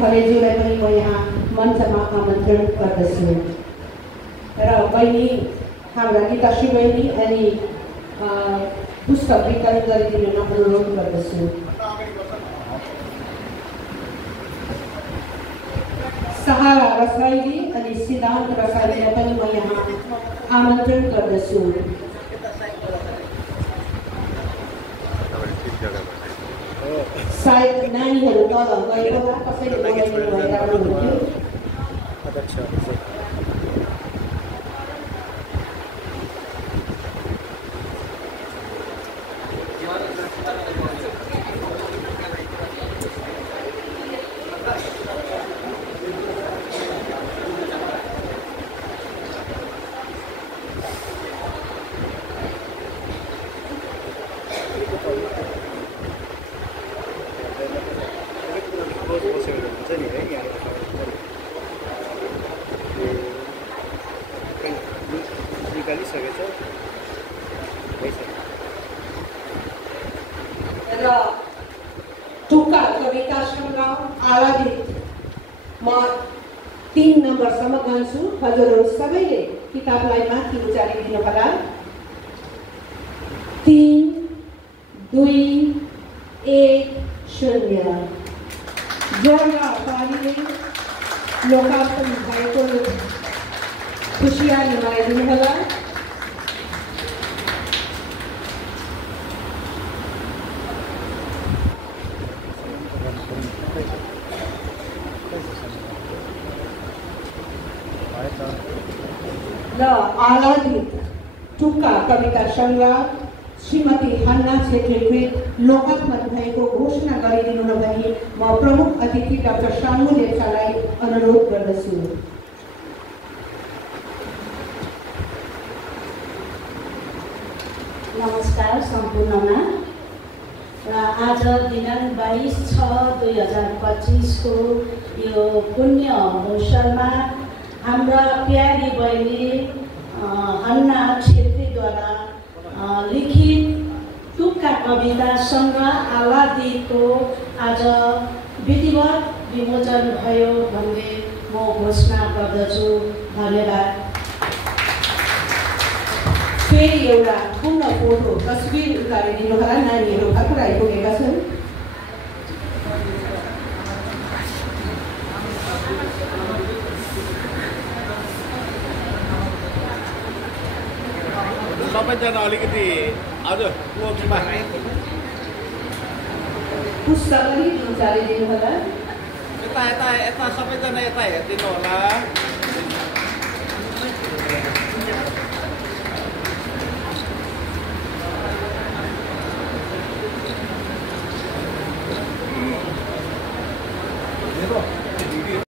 खरेलज्यूलाई पनि म यहाँ मञ्चमा आमन्त्रण गर्दछु र बहिनी हाम्रा गीताश्री बहिनी अनि पुस्तक वितरण गरिदिन अनुरोध गर्दछु। सहारा रसाइली अनि सिद्धान्त रसाइलीलाई पनि म यहाँ आमन्त्रण गर्दछु। सायद नानीहरू तल गएको होला, कसैले बोलाइदिनु भएर आउनुहुन्थ्यो। र टुक्का कविता सङ्ग्रह आलादित म 3 नम्बरसम्म गन्छु। हजुरहरू सबैले किताबलाई माथि उचालिदिनु होला। 3, 2, 1 0। जरा पारीले लोकार्पण भएको खुसियाली मनाइदिनु होला। र आलादित टुक्का कविता सङ्ग्रह श्रीमती हन्ना छेत्रीले लोकार्पण भएको घोषणा गरिदिनु न भनी म प्रमुख अतिथि डाक्टर साङ्गु लेप्चालाई अनुरोध गर्दछु। नमस्कार सम्पूर्णमा। र आज दिनाङ्क 22/6/2025 को यो पुण्य अवसरमा हाम्रा प्यारी बहिनी हन्ना छेत्रीद्वारा लिखित टुक्का कविता सङ्ग्रह आलादिको आज विधिवत विमोचन भयो भन्ने म घोषणा गर्दछु। धन्यवाद। फेरि एउटा पूर्ण फोटो तस्बिर उतारिदिनु होला। नानीहरू भर्खर आइपुगेका छन्। सबैजना अलिकति हजुर पुस्तक पनि उचालिदिनु होला। यता सबैजना यता हेरिदिनु होला।